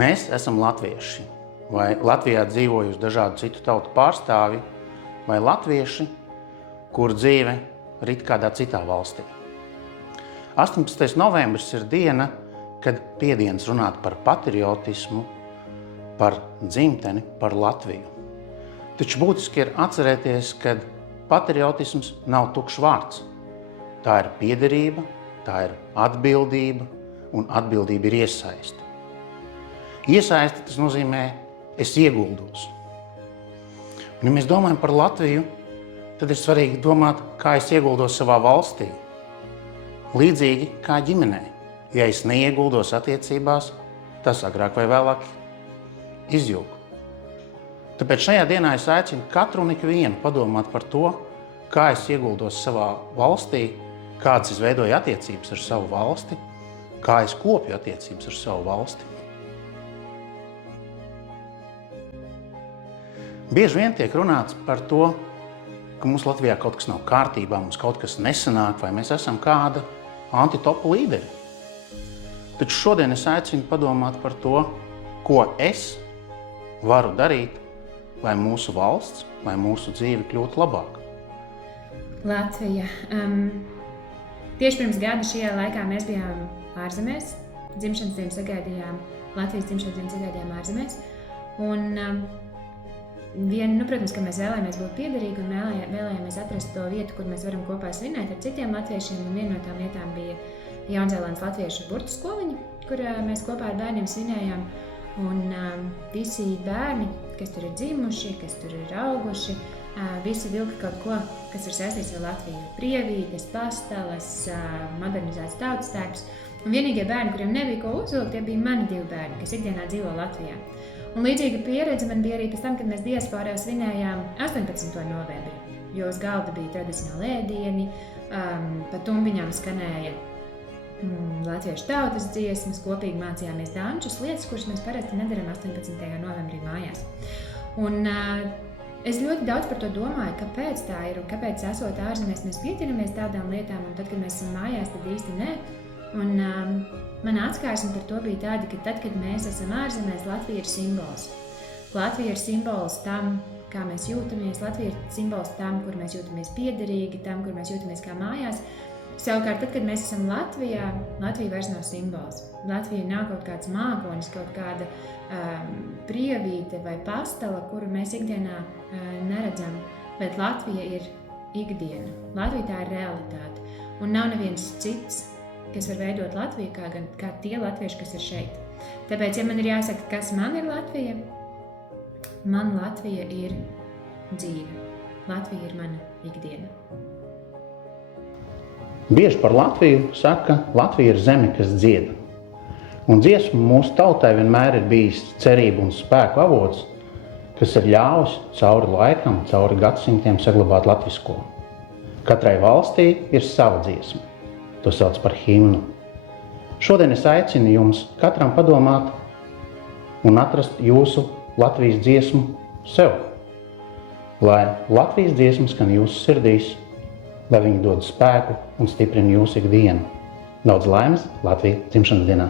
Mēs esam latvieši, vai Latvijā dzīvojuši dažādu citu tautu pārstāvi, vai latvieši, kur dzīve rit kādā citā valstī. 18. novembris ir diena, kad piediens runāt par patriotismu, par dzimteni, par Latviju. Taču būtiski ir atcerēties, ka patriotisms nav tukšs vārds. Tā ir piederība, tā ir atbildība, un atbildība ir iesaiste. Iesaisti tas nozīmē, es ieguldos. Un, ja mēs domājam par Latviju, tad ir svarīgi domāt, kā es ieguldos savā valstī. Līdzīgi kā ģimenē. Ja es neieguldos attiecībās, tas agrāk vai vēlāk izjūg. Tāpēc šajā dienā es aicinu katru un ikvienu padomāt par to, kā es ieguldos savā valstī, kādas es veidoju attiecības ar savu valsti, kā es kopju attiecības ar savu valsti. Bieži vien tiek runāts par to, ka mums Latvijā kaut kas nav kārtībā, mums kaut kas nesanāk, vai mēs esam kāda antitopu līderi. Taču šodien es aicinu padomāt par to, ko es varu darīt, lai mūsu valsts, lai mūsu dzīve kļūtu labāka. Latvija. Tieši pirms gada šajā laikā mēs bijām ārzemēs. Dzimšanas dienu sagaidījām, Latvijas dzimšanas dienu sagaidījām ārzemēs. Un protams, ka mēs vēlējāmies būt piederīgi un vēlējāmies atrast to vietu, kur mēs varam kopā svinēt ar citiem latviešiem. Un viena no tām vietām bija Jaunzēlandes latviešu burtu skoliņa, kur mēs kopā ar bērniem svinējām. Un visi bērni, kas tur ir dzimuši, kas tur ir auguši, visi vilka kaut ko, kas ir saistīts ar Latviju. Prievītes, pasteles, modernizēts tautastērps. Un vienīgie bērni, kuriem nebija ko uzvilkt, tie bija mani 2 bērni, kas ikdienā dzīvo Latvijā. Un līdzīga pieredze man bija arī pēc tam, kad mēs diasporā svinējām 18. novembri, jo uz galda bija tradicionāli ēdieni, pa tumbiņām skanēja latviešu tautas dziesmas, kopīgi mācījāmies dančus, lietas, kuras mēs parasti nedaram 18. novembrī mājās. Un es ļoti daudz par to domāju, kāpēc tā ir un kāpēc esot ārzemēs mēs pieķeramies tādām lietām, un tad, kad mēs esam mājās, tad īsti nē. Un mana atskārsme par to bija tāda, ka tad, kad mēs esam ārzemēs, Latvija ir simbols. Latvija ir simbols tam, kā mēs jūtamies, Latvija ir simbols tam, kur mēs jūtamies piederīgi, tam, kur mēs jūtamies kā mājās. Savukārt, tad, kad mēs esam Latvijā, Latvija vairs nav simbols. Latvija nav kaut kāds mākonis, kaut kāda prievīte vai pastela, kuru mēs ikdienā neredzam, bet Latvija ir ikdiena. Latvija tā ir realitāte. Un nav neviens cits, kas var veidot Latviju, kā tie latvieši, kas ir šeit. Tāpēc, ja man ir jāsaka, kas man ir Latvija, man Latvija ir dzīve. Latvija ir mana ikdiena. Bieži par Latviju saka, Latvija ir zeme, kas dzied. Un dziesma mūsu tautai vienmēr ir bijis cerība un spēku avots, kas ir ļāvis cauri laikam, cauri gadsimtiem saglabāt latvisko. Katrai valstī ir sava dziesma. To sauc par himnu. Šodien es aicinu jums katram padomāt un atrast jūsu Latvijas dziesmu sev. Lai Latvijas dziesma skan jūsu sirdīs, lai viņi dod spēku un stiprina jūsu ikdienu. Daudz laimes Latvijas dzimšanas dienā!